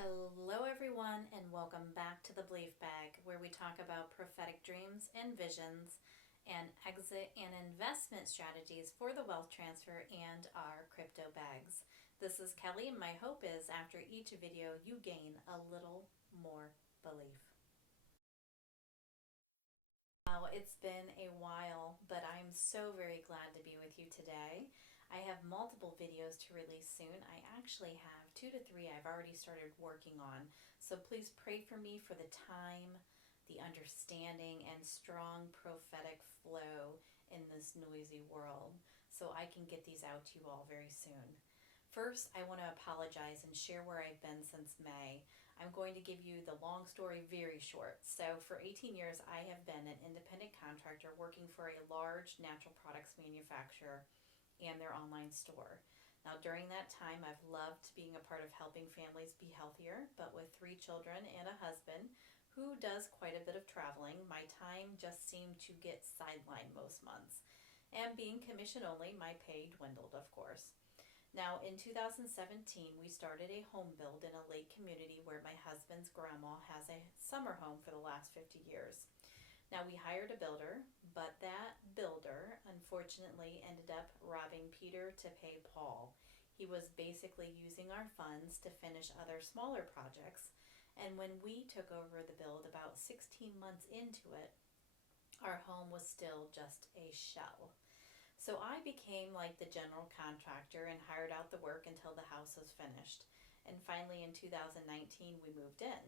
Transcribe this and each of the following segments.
Hello everyone and welcome back to the Belief Bag, where we talk about prophetic dreams and visions and exit and investment strategies for the wealth transfer and our crypto bags. This is Kelly, and my hope is after each video you gain a little more belief. Wow, it's been a while, but I'm so very glad to be with you today. I have multiple videos to release soon. I actually have 2 to 3 I've already started working on. So please pray for me for the time, the understanding, and strong prophetic flow in this noisy world so I can get these out to you all very soon. First, I want to apologize and share where I've been since May. I'm going to give you the long story very short. So for 18 years, I have been an independent contractor working for a large natural products manufacturer and their online store. Now, during that time, I've loved being a part of helping families be healthier, but with 3 children and a husband who does quite a bit of traveling, my time just seemed to get sidelined most months. And being commission only, my pay dwindled, of course. Now, in 2017, we started a home build in a lake community where my husband's grandma has a summer home for the last 50 years. Now, we hired a builder, but that builder unfortunately ended up robbing Peter to pay Paul. He was basically using our funds to finish other smaller projects, and when we took over the build about 16 months into it, our home was still just a shell. So I became like the general contractor and hired out the work until the house was finished. And finally in 2019 we moved in.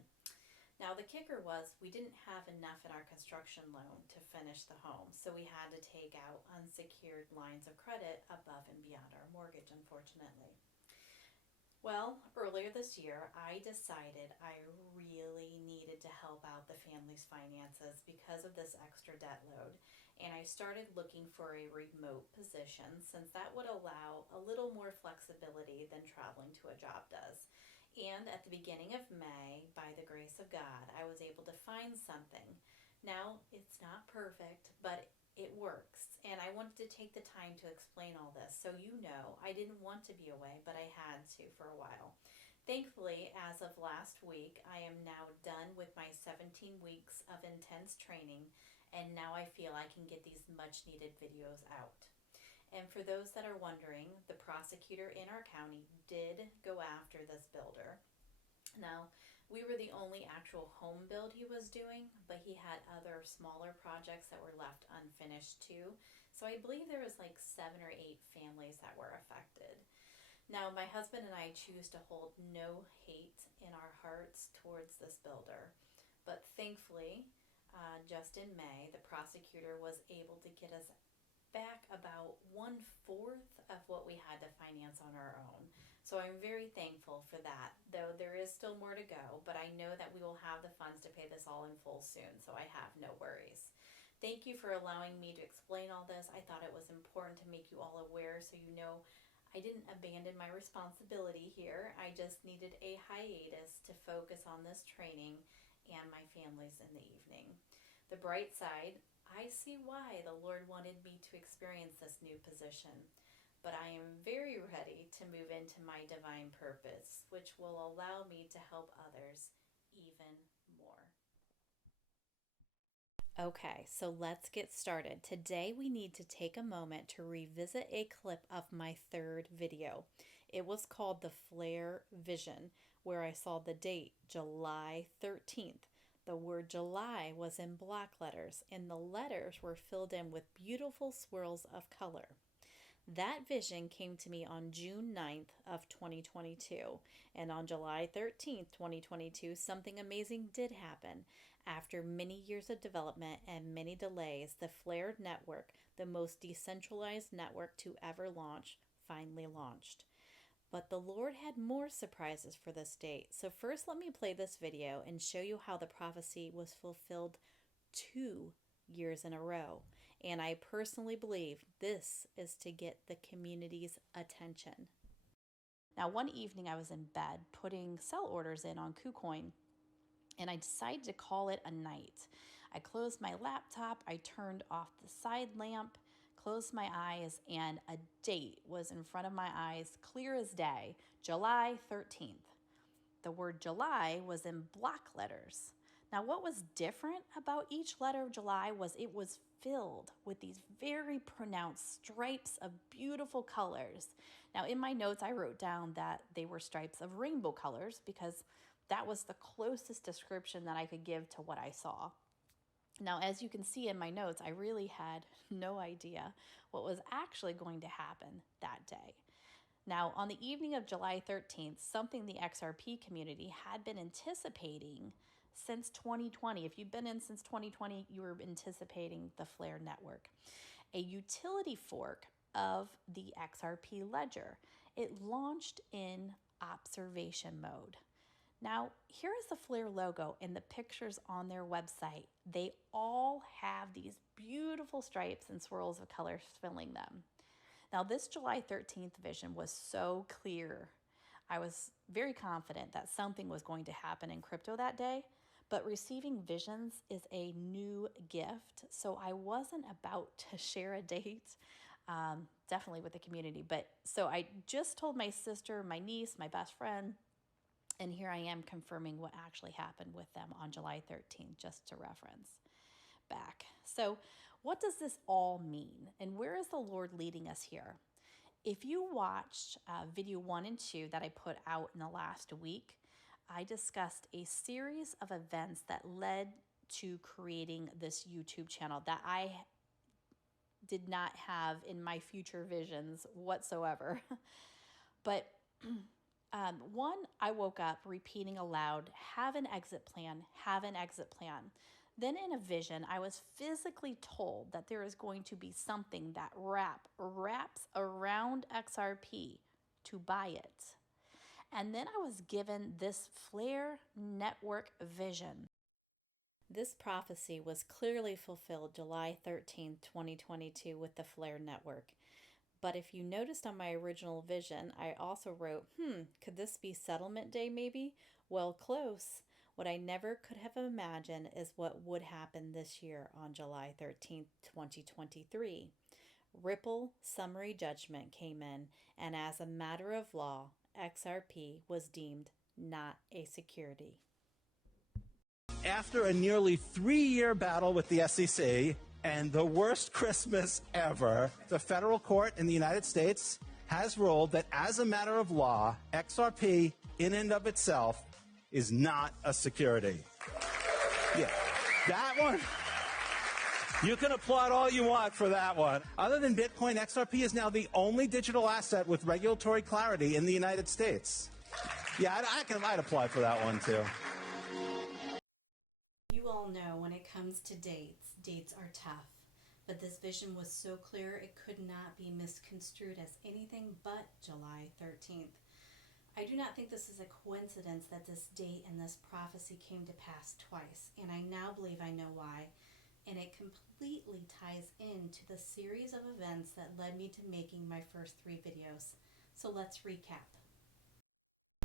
Now the kicker was we didn't have enough in our construction loan to finish the home, so we had to take out unsecured lines of credit above and beyond our mortgage, unfortunately. Well, earlier this year, I decided I really needed to help out the family's finances because of this extra debt load, and I started looking for a remote position since that would allow a little more flexibility than traveling to a job does. And at the beginning of May, by the grace of God, I was able to find something. Now, it's not perfect, but it works, and I wanted to take the time to explain all this so you know I didn't want to be away, but I had to for a while. Thankfully, as of last week, I am now done with my 17 weeks of intense training, and now I feel I can get these much needed videos out. And for those that are wondering, the prosecutor in our county did go after this builder. Now, we were the only actual home build he was doing, but he had other smaller projects that were left unfinished too. So I believe there was like 7 or 8 families that were affected. Now, my husband and I choose to hold no hate in our hearts towards this builder. But thankfully, just in May, the prosecutor was able to get us back about 1/4 of what we had to finance on our own. So I'm very thankful for that, though there is still more to go, but I know that we will have the funds to pay this all in full soon, so I have no worries. Thank you for allowing me to explain all this. I thought it was important to make you all aware so you know I didn't abandon my responsibility here. I just needed a hiatus to focus on this training and my families in the evening. The bright side, I see why the Lord wanted me to experience this new position, but I am very ready to move into my divine purpose, which will allow me to help others even more. Okay, so let's get started. Today we need to take a moment to revisit a clip of my 3rd video. It was called The Flare Vision, where I saw the date, July 13th. The word July was in black letters, and the letters were filled in with beautiful swirls of color. That vision came to me on June 9th of 2022, and on July 13th, 2022, something amazing did happen. After many years of development and many delays, the Flared Network, the most decentralized network to ever launch, finally launched. But the Lord had more surprises for this date. So first let me play this video and show you how the prophecy was fulfilled 2 years in a row. And I personally believe this is to get the community's attention. Now, one evening I was in bed putting sell orders in on KuCoin, and I decided to call it a night. I closed my laptop, I turned off the side lamp, closed my eyes, and a date was in front of my eyes, clear as day, July 13th. the word July was in block letters. Now, what was different about each letter of July was it was filled with these very pronounced stripes of beautiful colors. Now, in my notes, I wrote down that they were stripes of rainbow colors because that was the closest description that I could give to what I saw. Now, as you can see in my notes, I really had no idea what was actually going to happen that day. Now, on the evening of July 13th, something the XRP community had been anticipating since 2020. If you've been in since 2020, you were anticipating the Flare network, a utility fork of the XRP ledger. It launched in observation mode. Now, here is the Flare logo and the pictures on their website. They all have these beautiful stripes and swirls of color filling them. Now, this July 13th vision was so clear. I was very confident that something was going to happen in crypto that day, but receiving visions is a new gift. So I wasn't about to share a date, definitely with the community. But so I just told my sister, my niece, my best friend, and here I am confirming what actually happened with them on July 13th, just to reference back. So what does this all mean? And where is the Lord leading us here? If you watched video 1 and 2 that I put out in the last week, I discussed a series of events that led to creating this YouTube channel that I did not have in my future visions whatsoever. But one, I woke up repeating aloud, have an exit plan, have an exit plan. Then in a vision, I was physically told that there is going to be something that wraps around XRP to buy it. And then I was given this Flare network vision. This prophecy was clearly fulfilled July 13th, 2022 with the Flare network. But if you noticed on my original vision, I also wrote, could this be settlement day maybe? Well, close. What I never could have imagined is what would happen this year on July 13th, 2023. Ripple summary judgment came in, and as a matter of law, XRP was deemed not a security. After a nearly 3-year battle with the SEC and the worst Christmas ever, the federal court in the United States has ruled that as a matter of law, XRP in and of itself is not a security. Yeah, that one, you can applaud all you want for that one. Other than Bitcoin, XRP is now the only digital asset with regulatory clarity in the United States. Yeah, I'd applaud for that one too. You all know when it comes to dates are tough. But this vision was so clear it could not be misconstrued as anything but July 13th. I do not think this is a coincidence that this date and this prophecy came to pass twice, and I now believe I know why. And it completely ties into the series of events that led me to making my first 3 videos. So let's recap.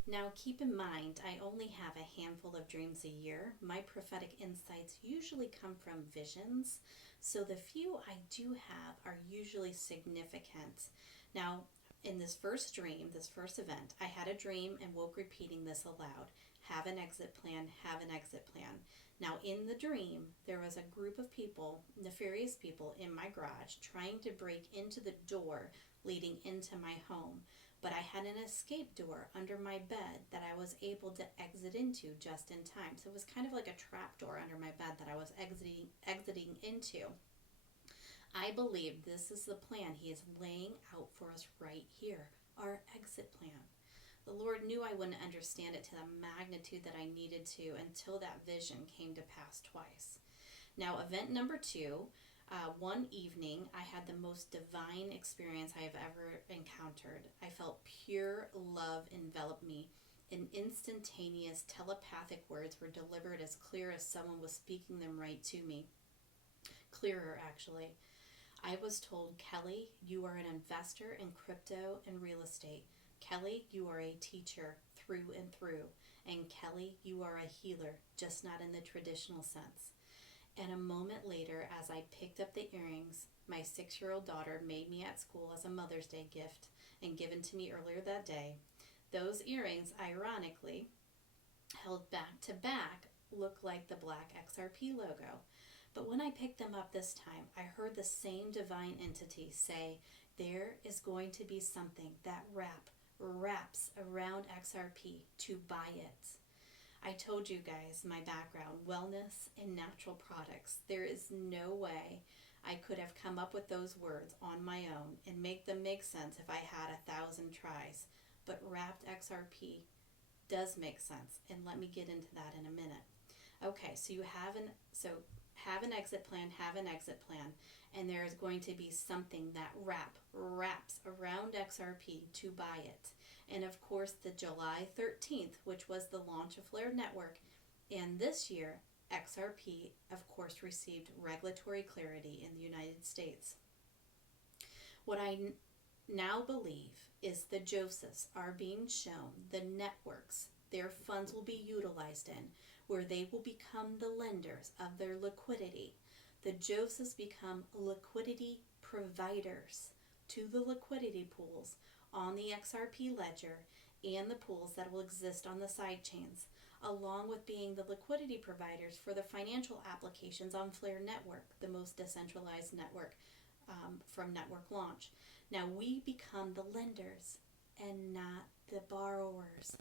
Now keep in mind, I only have a handful of dreams a year. My prophetic insights usually come from visions, so the few I do have are usually significant. Now, in this first dream, this first event, I had a dream and woke repeating this aloud. Have an exit plan, have an exit plan. Now, in the dream, there was a group of people, nefarious people, in my garage trying to break into the door leading into my home. But I had an escape door under my bed that I was able to exit into just in time. So it was kind of like a trap door under my bed that I was exiting into. I believe this is the plan He is laying out for us right here, our exit plan. The Lord knew I wouldn't understand it to the magnitude that I needed to until that vision came to pass twice. Now, event number 2, one evening, I had the most divine experience I have ever encountered. I felt pure love envelop me, and instantaneous telepathic words were delivered as clear as someone was speaking them right to me. Clearer, actually. I was told, Kelly, you are an investor in crypto and real estate. Kelly, you are a teacher through and through. And Kelly, you are a healer, just not in the traditional sense. And a moment later, as I picked up the earrings my 6-year-old daughter made me at school as a Mother's Day gift and given to me earlier that day, those earrings, ironically, held back to back, look like the black XRP logo. But when I picked them up this time, I heard the same divine entity say, there is going to be something that wraps around XRP to buy it. I told you guys my background, wellness and natural products. There is no way I could have come up with those words on my own and make them make sense if I had 1,000 tries. But wrapped XRP does make sense, and let me get into that in a minute. Okay, so have an exit plan, and there is going to be something that wraps around XRP to buy it. And of course, the July 13th, which was the launch of Flare Network, and this year, XRP, of course, received regulatory clarity in the United States. What I now believe is the Josephs are being shown the networks their funds will be utilized in, where they will become the lenders of their liquidity. The Josephs become liquidity providers to the liquidity pools on the XRP ledger and the pools that will exist on the side chains, along with being the liquidity providers for the financial applications on Flare Network, the most decentralized network from network launch. Now we become the lenders and not the borrowers.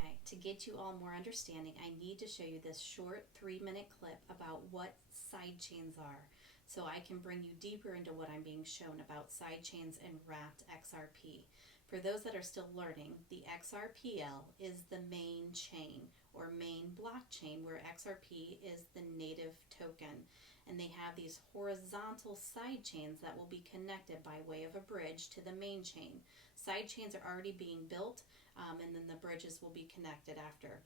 Okay, to get you all more understanding, I need to show you this short 3-minute clip about what sidechains are, so I can bring you deeper into what I'm being shown about sidechains and wrapped XRP. For those that are still learning, the XRPL is the main chain or main blockchain, where XRP is the native token. And they have these horizontal side chains that will be connected by way of a bridge to the main chain. Side chains are already being built, and then the bridges will be connected after.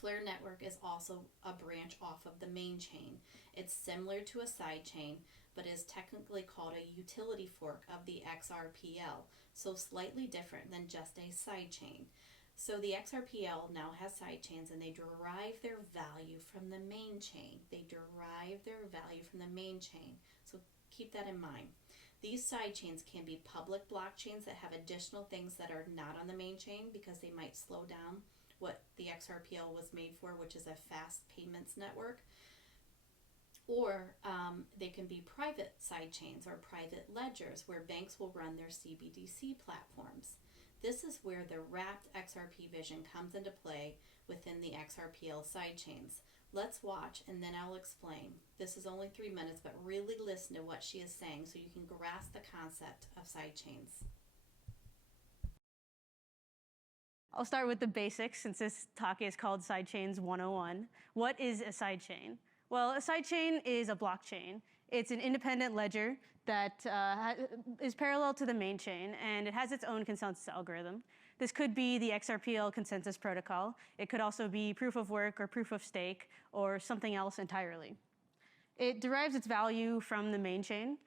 Flare Network is also a branch off of the main chain. It's similar to a side chain, but is technically called a utility fork of the XRPL, so slightly different than just a side chain. So the XRPL now has side chains, and they derive their value from the main chain. So keep that in mind. These side chains can be public blockchains that have additional things that are not on the main chain, because they might slow down what the XRPL was made for, which is a fast payments network. Or they can be private side chains or private ledgers, where banks will run their CBDC platforms. This is where the wrapped XRP vision comes into play within the XRPL sidechains. Let's watch, and then I'll explain. This is only 3 minutes, but really listen to what she is saying so you can grasp the concept of sidechains. I'll start with the basics, since this talk is called Sidechains 101. What is a sidechain? Well, a sidechain is a blockchain. It's an independent ledger that is parallel to the main chain, and it has its own consensus algorithm. This could be the XRPL consensus protocol. It could also be proof of work or proof of stake or something else entirely. It derives its value from the main chain.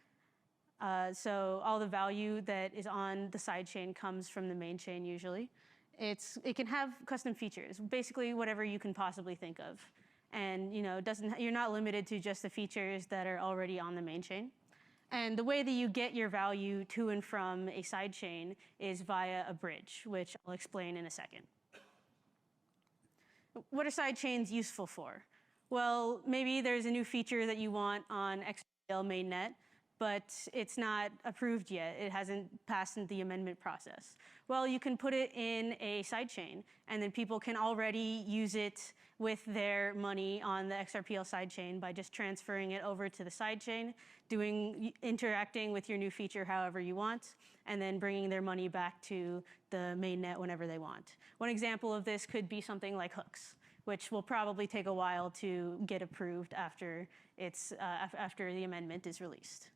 So all the value that is on the sidechain comes from the main chain usually. It can have custom features, basically whatever you can possibly think of. And you're not limited to just the features that are already on the main chain. And the way that you get your value to and from a sidechain is via a bridge, which I'll explain in a second. What are sidechains useful for? Well, maybe there's a new feature that you want on XRPL mainnet, but it's not approved yet. It hasn't passed the amendment process. Well, you can put it in a sidechain, and then people can already use it with their money on the XRPL sidechain by just transferring it over to the sidechain, interacting with your new feature however you want, and then bringing their money back to the mainnet whenever they want. One example of this could be something like hooks, which will probably take a while to get approved after the amendment is released.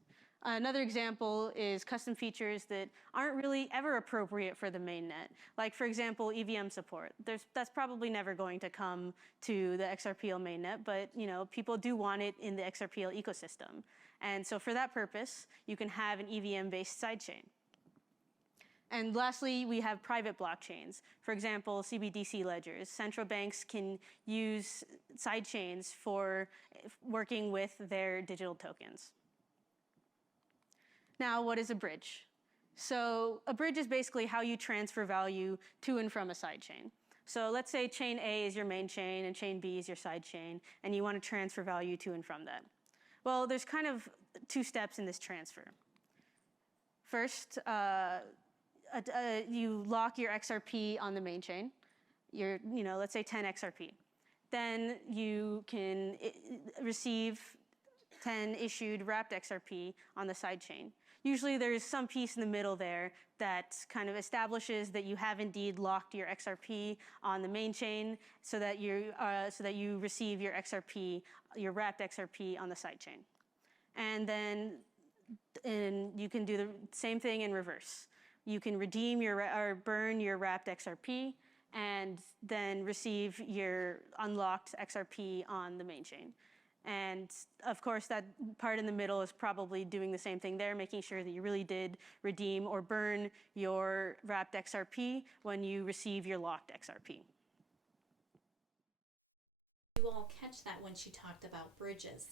Another example is custom features that aren't really ever appropriate for the mainnet. Like, for example, EVM support. That's probably never going to come to the XRPL mainnet, but people do want it in the XRPL ecosystem. And so for that purpose, you can have an EVM-based sidechain. And lastly, we have private blockchains. For example, CBDC ledgers. Central banks can use sidechains for working with their digital tokens. Now, what is a bridge? So a bridge is basically how you transfer value to and from a sidechain. So let's say chain A is your main chain and chain B is your side chain, and you want to transfer value to and from that. Well, there's kind of 2 steps in this transfer. First, you lock your XRP on the main chain, let's say 10 XRP. Then you can receive 10 issued wrapped XRP on the side chain. Usually there's some piece in the middle there that kind of establishes that you have indeed locked your XRP on the main chain so that you receive your XRP, your wrapped XRP on the side chain. And then you can do the same thing in reverse. You can redeem or burn your wrapped XRP and then receive your unlocked XRP on the main chain. And of course, that part in the middle is probably doing the same thing there, making sure that you really did redeem or burn your wrapped XRP when you receive your locked XRP. You all catch that when she talked about bridges.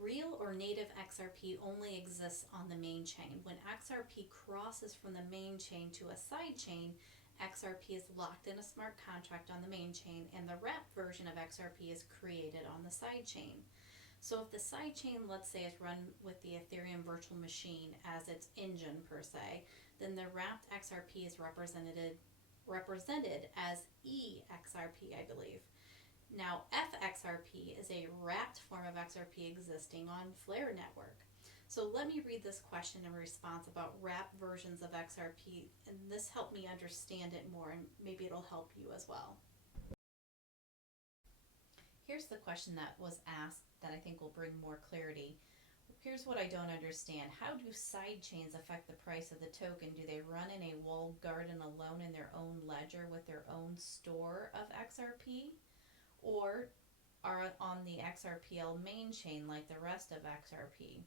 Real or native XRP only exists on the main chain. When XRP crosses from the main chain to a side chain, XRP is locked in a smart contract on the main chain, and the wrapped version of XRP is created on the side chain. So if the side chain, let's say, is run with the Ethereum virtual machine as its engine per se, then the wrapped XRP is represented as EXRP, I believe. Now, FXRP is a wrapped form of XRP existing on Flare network. So let me read this question and response about wrapped versions of XRP, and this helped me understand it more, and maybe it'll help you as well. Here's the question that was asked that I think will bring more clarity. Here's what I don't understand. How do side chains affect the price of the token? Do they run in a walled garden alone in their own ledger with their own store of XRP? Or are on the XRPL main chain like the rest of XRP?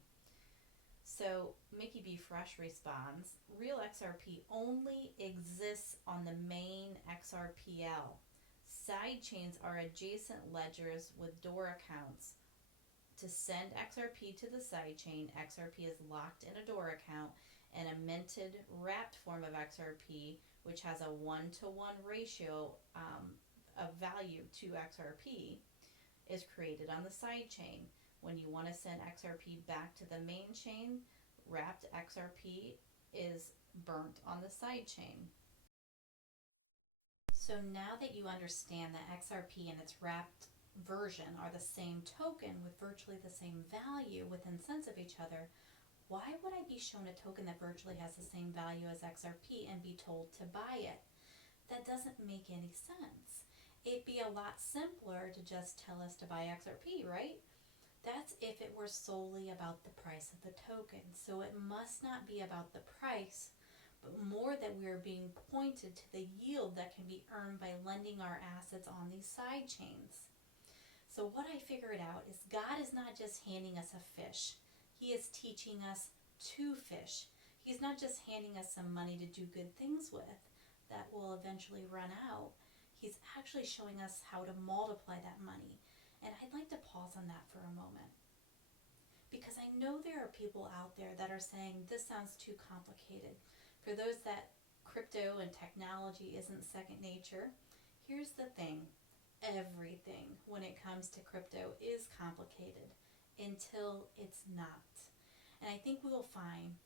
So Mickey B. Fresh responds, real XRP only exists on the main XRPL. Side chains are adjacent ledgers with door accounts. To send XRP to the side chain, XRP is locked in a door account, and a minted wrapped form of XRP, which has a 1-to-1 ratio of value to XRP, is created on the side chain. When you want to send XRP back to the main chain, wrapped XRP is burnt on the side chain. So now that you understand that XRP and its wrapped version are the same token with virtually the same value within cents of each other, why would I be shown a token that virtually has the same value as XRP and be told to buy it? That doesn't make any sense. It'd be a lot simpler to just tell us to buy XRP, right? That's if it were solely about the price of the token. So it must not be about the price, but more that we are being pointed to the yield that can be earned by lending our assets on these side chains. So what I figured out is God is not just handing us a fish. He is teaching us to fish. He's not just handing us some money to do good things with that will eventually run out. He's actually showing us how to multiply that money. And I'd like to pause on that for a moment, because I know there are people out there that are saying this sounds too complicated. For those that crypto and technology isn't second nature, here's the thing. Everything when it comes to crypto is complicated until it's not. And I think we will find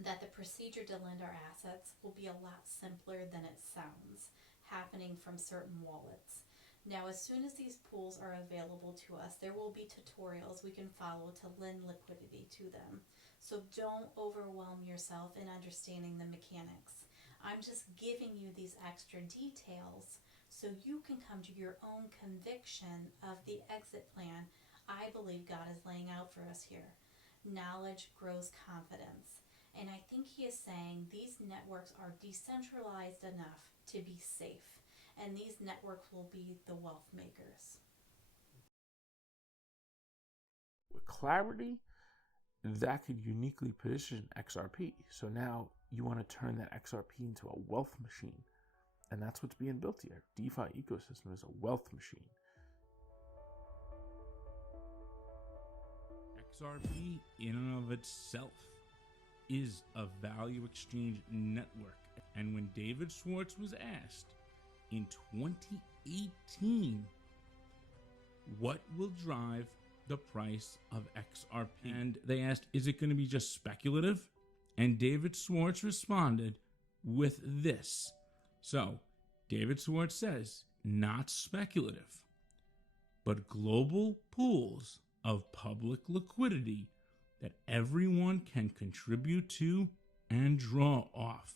that the procedure to lend our assets will be a lot simpler than it sounds, happening from certain wallets. Now, as soon as these pools are available to us, there will be tutorials we can follow to lend liquidity to them. So don't overwhelm yourself in understanding the mechanics. I'm just giving you these extra details so you can come to your own conviction of the exit plan I believe God is laying out for us here. Knowledge grows confidence. And I think he is saying these networks are decentralized enough to be safe. And these networks will be the wealth makers. With clarity, that could uniquely position XRP. So now you want to turn that XRP into a wealth machine. And that's what's being built here. DeFi ecosystem is a wealth machine. XRP in and of itself is a value exchange network. And when David Schwartz was asked in 2018 what will drive the price of XRP. And they asked, is it going to be just speculative? And David Schwartz responded with this. So, David Schwartz says, not speculative, but global pools of public liquidity that everyone can contribute to and draw off.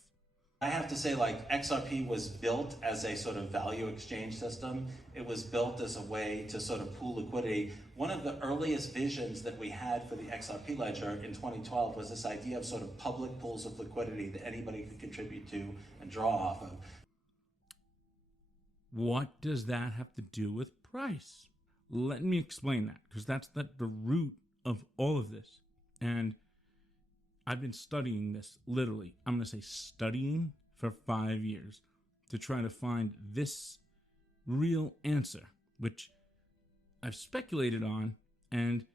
I have to say, like, XRP was built as a sort of value exchange system. It was built as a way to sort of pool liquidity. One of the earliest visions that we had for the XRP ledger in 2012 was this idea of sort of public pools of liquidity that anybody could contribute to and draw off of. What does that have to do with price? Let me explain that, because that's the root of all of this. And I've been studying this, literally, I'm going to say studying for 5 years to try to find this real answer, which I've speculated on. And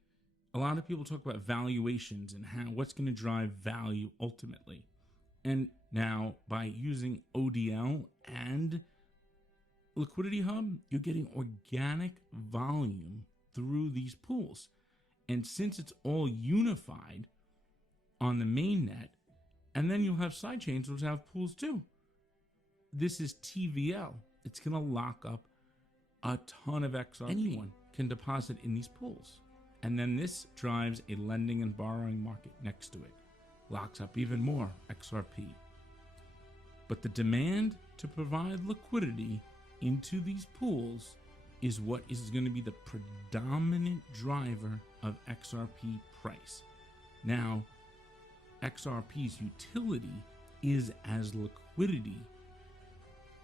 a lot of people talk about valuations and what's going to drive value ultimately. And now by using ODL and Liquidity Hub, you're getting organic volume through these pools. And since it's all unified on the main net, and then you'll have sidechains which have pools too. This is TVL. It's going to lock up a ton of XRP. Anyone can deposit in these pools. And then this drives a lending and borrowing market next to it. Locks up even more XRP. But the demand to provide liquidity into these pools is what is going to be the predominant driver of XRP price. Now, XRP's utility is as liquidity,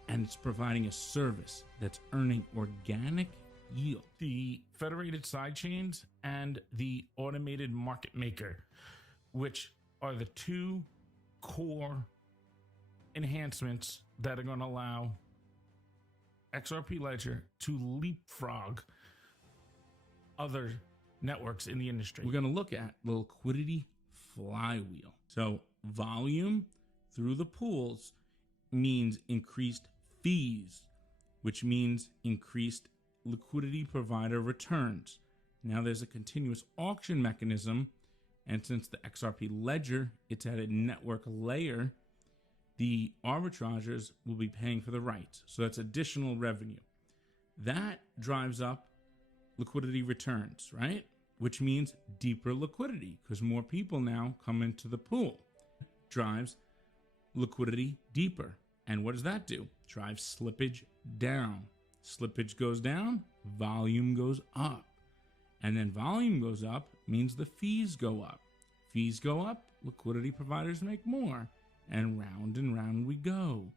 and it's providing a service that's earning organic yield. The federated sidechains and the automated market maker, which are the two core enhancements that are going to allow XRP Ledger to leapfrog other networks in the industry. We're going to look at the liquidity flywheel. So volume through the pools means increased fees, which means increased liquidity provider returns. Now there's a continuous auction mechanism, and since the XRP ledger, it's at a network layer, the arbitrageurs will be paying for the rights. So that's additional revenue. That drives up liquidity returns, right? Which means deeper liquidity because more people now come into the pool. Drives liquidity deeper. And what does that do? Drives slippage down. Slippage goes down, volume goes up. And then volume goes up means the fees go up. Fees go up, liquidity providers make more. And round we go.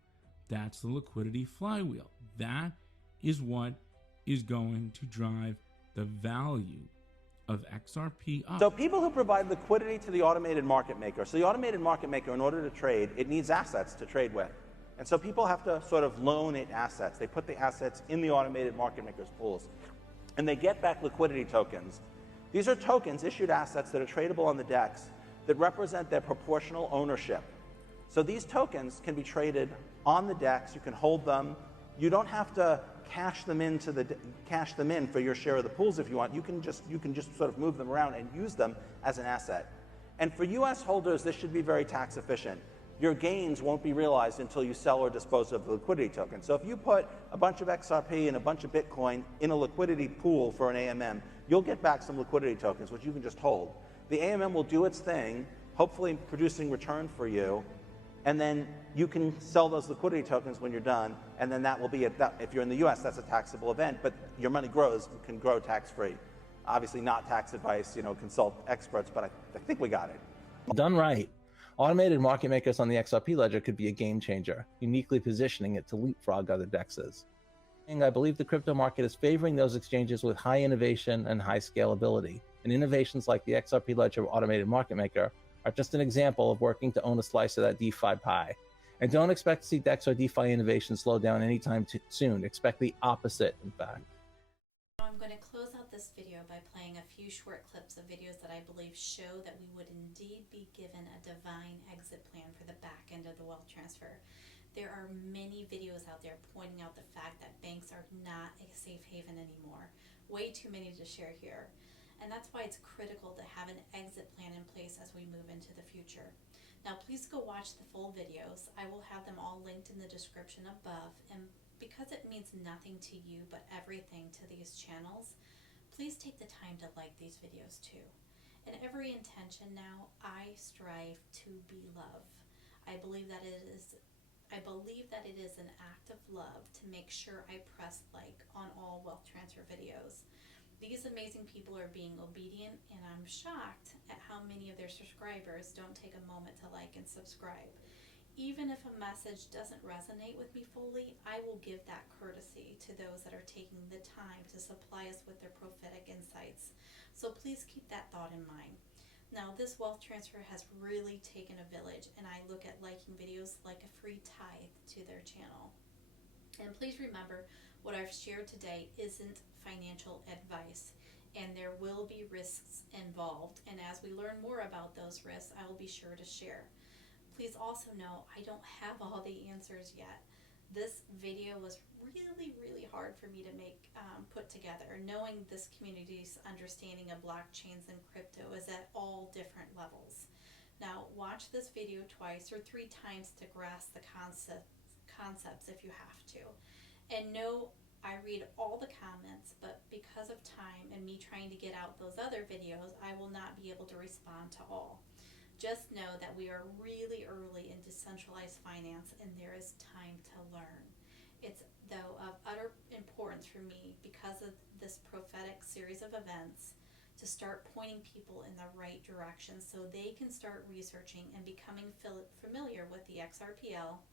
That's the liquidity flywheel. That is what is going to drive the value of XRP up. So people who provide liquidity to the automated market maker. So the automated market maker, in order to trade, it needs assets to trade with. And so people have to sort of loan it assets. They put the assets in the automated market maker's pools. And they get back liquidity tokens. These are tokens, issued assets that are tradable on the DEX that represent their proportional ownership. So these tokens can be traded on the DEX. You can hold them. You don't have to cash them in for your share of the pools if you want. You can just sort of move them around and use them as an asset. And for US holders, this should be very tax efficient. Your gains won't be realized until you sell or dispose of the liquidity token. So if you put a bunch of XRP and a bunch of Bitcoin in a liquidity pool for an AMM, you'll get back some liquidity tokens, which you can just hold. The AMM will do its thing, hopefully producing return for you, and then you can sell those liquidity tokens when you're done, and then that will be, if you're in the US, that's a taxable event, but your money can grow tax-free. Obviously not tax advice, consult experts, but I think we got it. Done right, automated market makers on the XRP ledger could be a game changer, uniquely positioning it to leapfrog other DEXs. And I believe the crypto market is favoring those exchanges with high innovation and high scalability, and innovations like the XRP ledger automated market maker are just an example of working to own a slice of that DeFi pie. And don't expect to see DEX or DeFi innovation slow down anytime soon. Expect the opposite, in fact. I'm going to close out this video by playing a few short clips of videos that I believe show that we would indeed be given a divine exit plan for the back end of the wealth transfer. There are many videos out there pointing out the fact that banks are not a safe haven anymore. Way too many to share here. And that's why it's critical to have an exit plan in place as we move into the future. Now please go watch the full videos. I will have them all linked in the description above, and because it means nothing to you but everything to these channels, please take the time to like these videos too. In every intention now, I strive to be love. I believe that it is an act of love to make sure I press like on all wealth transfer videos. These amazing people are being obedient, and I'm shocked at how many of their subscribers don't take a moment to like and subscribe. Even if a message doesn't resonate with me fully, I will give that courtesy to those that are taking the time to supply us with their prophetic insights. So please keep that thought in mind. Now, this wealth transfer has really taken a village, and I look at liking videos like a free tithe to their channel. And please remember, what I've shared today isn't financial advice, and there will be risks involved. And as we learn more about those risks, I will be sure to share. Please also know I don't have all the answers yet. This video was really hard for me to put together, knowing this community's understanding of blockchains and crypto is at all different levels. Now watch this video twice or 3 times to grasp the concepts if you have to. And know I read all the comments, but because of time and me trying to get out those other videos, I will not be able to respond to all. Just know that we are really early in decentralized finance, and there is time to learn. It's, though, of utter importance for me, because of this prophetic series of events, to start pointing people in the right direction so they can start researching and becoming familiar with the XRPL,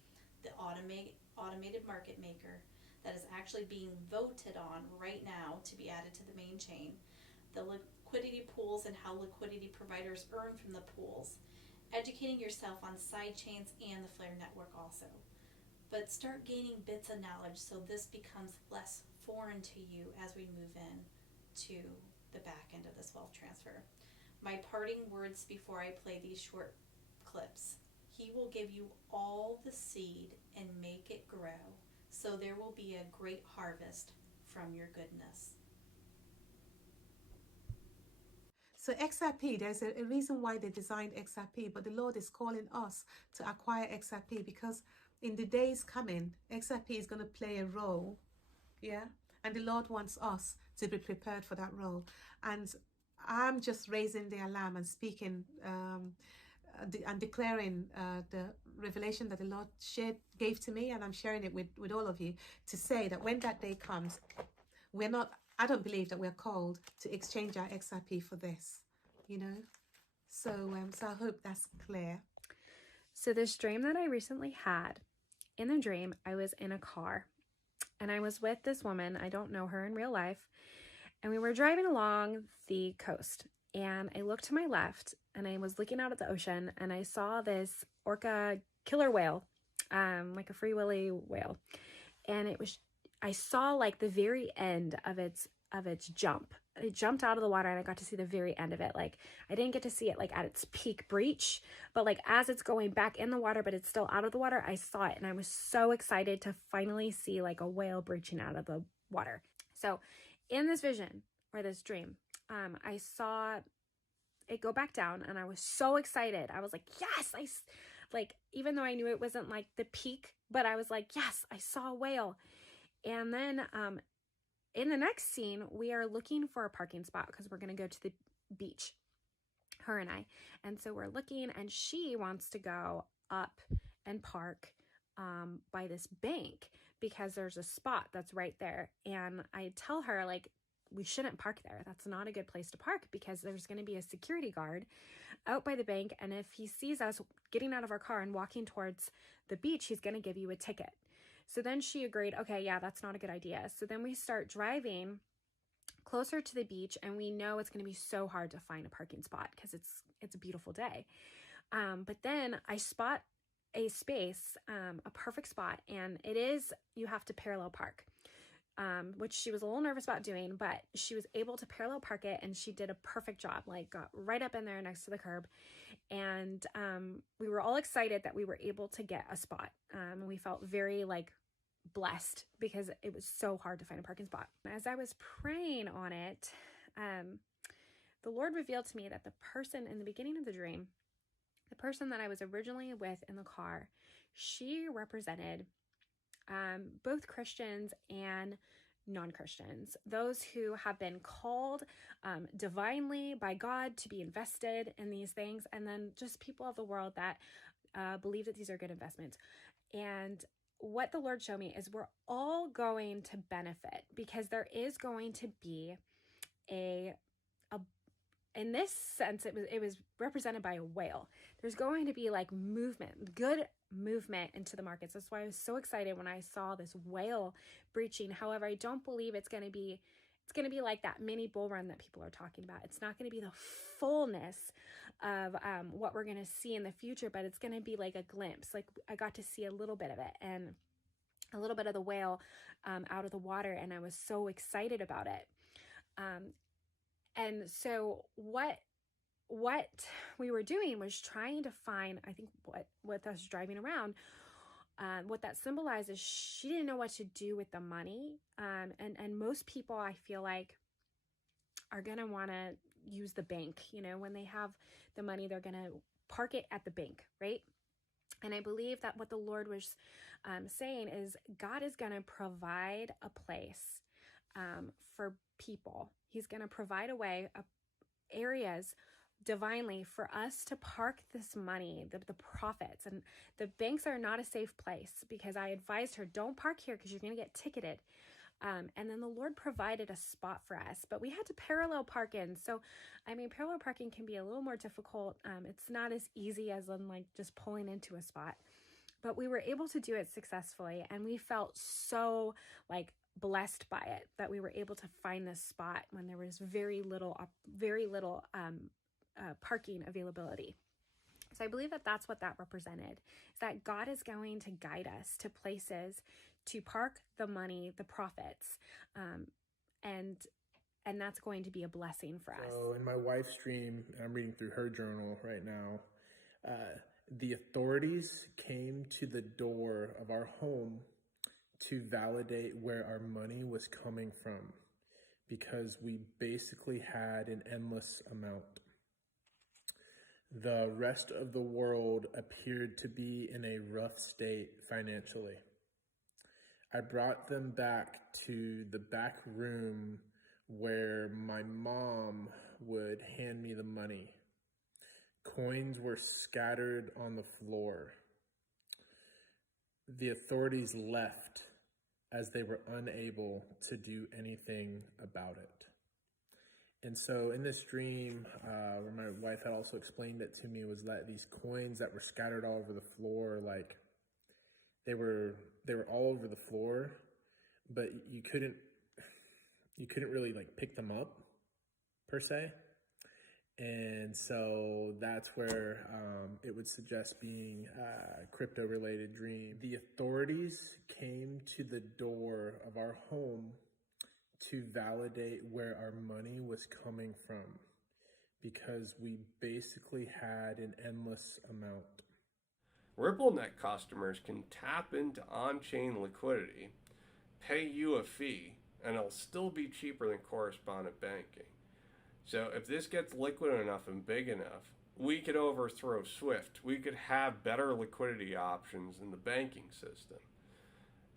the automated market maker that is actually being voted on right now to be added to the main chain, the liquidity pools and how liquidity providers earn from the pools, educating yourself on side chains and the Flare network also. But start gaining bits of knowledge so this becomes less foreign to you as we move in to the back end of this wealth transfer. My parting words before I play these short clips: He will give you all the seed and make it grow, so there will be a great harvest from your goodness. So XRP, there's a reason why they designed XRP, but the Lord is calling us to acquire XRP, because in the days coming, XRP is going to play a role, yeah? And the Lord wants us to be prepared for that role. And I'm just raising the alarm and speaking and declaring the revelation that the Lord gave to me, and I'm sharing it with all of you, to say that when that day comes, I don't believe that we're called to exchange our XRP for this, you know? So I hope that's clear. So this dream that I recently had, in the dream, I was in a car and I was with this woman. I don't know her in real life. And we were driving along the coast, and I looked to my left and I was looking out at the ocean, and I saw this orca killer whale, like a free willy whale. And I saw like the very end of its jump. It jumped out of the water, and I got to see the very end of it. Like, I didn't get to see it like at its peak breach, but like as it's going back in the water, but it's still out of the water, I saw it. And I was so excited to finally see like a whale breaching out of the water. So in this vision or this dream, I saw it go back down, and I was so excited. I was like, yes, even though I knew it wasn't like the peak, but I was like, yes, I saw a whale. And then in the next scene, we are looking for a parking spot because we're going to go to the beach, her and I. And so we're looking, and she wants to go up and park by this bank because there's a spot that's right there. And I tell her, like, we shouldn't park there. That's not a good place to park because there's going to be a security guard out by the bank. And if he sees us getting out of our car and walking towards the beach, he's going to give you a ticket. So then she agreed, okay, yeah, that's not a good idea. So then we start driving closer to the beach, and we know it's going to be so hard to find a parking spot because it's a beautiful day. But then I spot a space, a perfect spot, and you have to parallel park. which she was a little nervous about doing, but she was able to parallel park it, and she did a perfect job, like got right up in there next to the curb. And we were all excited that we were able to get a spot. We felt very like blessed because it was so hard to find a parking spot. As I was praying on it, the Lord revealed to me that the person in the beginning of the dream, the person that I was originally with in the car, she represented both Christians and non-Christians, those who have been called divinely by God to be invested in these things, and then just people of the world that believe that these are good investments. And what the Lord showed me is we're all going to benefit, because there is going to be in this sense, it was represented by a whale. There's going to be like movement, good movement into the markets. That's why I was so excited when I saw this whale breaching. However, I don't believe it's going to be like that mini bull run that people are talking about. It's not going to be the fullness of what we're going to see in the future, but it's going to be like a glimpse. Like I got to see a little bit of it and a little bit of the whale out of the water, and I was so excited about it. And so what we were doing was trying to find, I think with us driving around, what that symbolizes, she didn't know what to do with the money. And most people, I feel like, are going to want to use the bank. You know, when they have the money, they're going to park it at the bank, right? And I believe that what the Lord was saying is God is going to provide a place for people. He's going to provide a way, areas divinely for us to park this money, the profits. And the banks are not a safe place, because I advised her, don't park here because you're going to get ticketed. And then the Lord provided a spot for us, but we had to parallel park in. So, I mean, parallel parking can be a little more difficult. It's not as easy as like just pulling into a spot, but we were able to do it successfully. And we felt so like blessed by it that we were able to find this spot when there was very little parking availability. So I believe that that's what that represented, is that God is going to guide us to places to park the money, the profits, and that's going to be a blessing for us. So in my wife's dream, and I'm reading through her journal right now, the authorities came to the door of our home to validate where our money was coming from, because we basically had an endless amount. The rest of the world appeared to be in a rough state financially. I brought them back to the back room where my mom would hand me the money. Coins were scattered on the floor. The authorities left as they were unable to do anything about it. And so in this dream, where my wife had also explained it to me, was that these coins that were scattered all over the floor, like they were all over the floor, but you couldn't really like pick them up per se. And so that's where it would suggest being a crypto-related dream. The authorities came to the door of our home to validate where our money was coming from, because we basically had an endless amount. RippleNet customers can tap into on-chain liquidity, pay you a fee, and it'll still be cheaper than correspondent banking. So if this gets liquid enough and big enough, we could overthrow SWIFT. We could have better liquidity options in the banking system.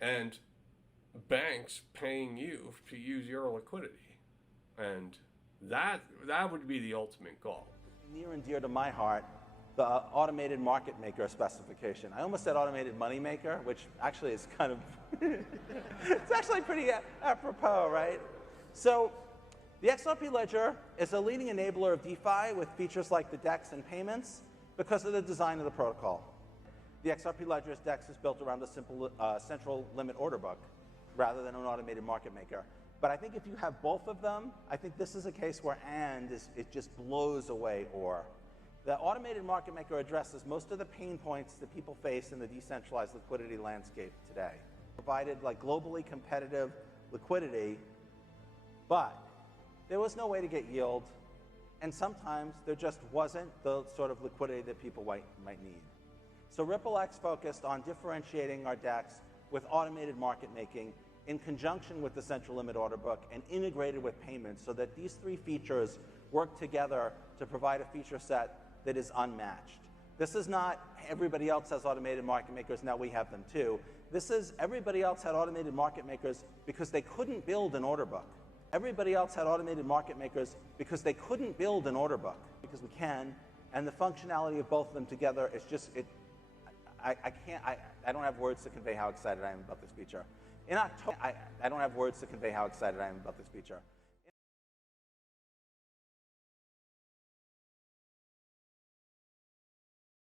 And banks paying you to use your liquidity. And that would be the ultimate goal. Near and dear to my heart, the automated market maker specification. I almost said automated money maker, which actually is kind of, it's actually pretty apropos, right? So the XRP ledger is a leading enabler of DeFi with features like the DEX and payments because of the design of the protocol. The XRP ledger's DEX is built around a simple central limit order book rather than an automated market maker. But I think if you have both of them, I think this is a case where it just blows away OR. The automated market maker addresses most of the pain points that people face in the decentralized liquidity landscape today. Provided like globally competitive liquidity, but there was no way to get yield, and sometimes there just wasn't the sort of liquidity that people might need. So RippleX focused on differentiating our DEX with automated market making in conjunction with the central limit order book and integrated with payments so that these three features work together to provide a feature set that is unmatched. This is not everybody else has automated market makers, now we have them too. This is everybody else had automated market makers because they couldn't build an order book. Everybody else had automated market makers because they couldn't build an order book, because we can, and the functionality of both of them together is just, I don't have words to convey how excited I am about this feature. In October, I don't have words to convey how excited I am about this feature.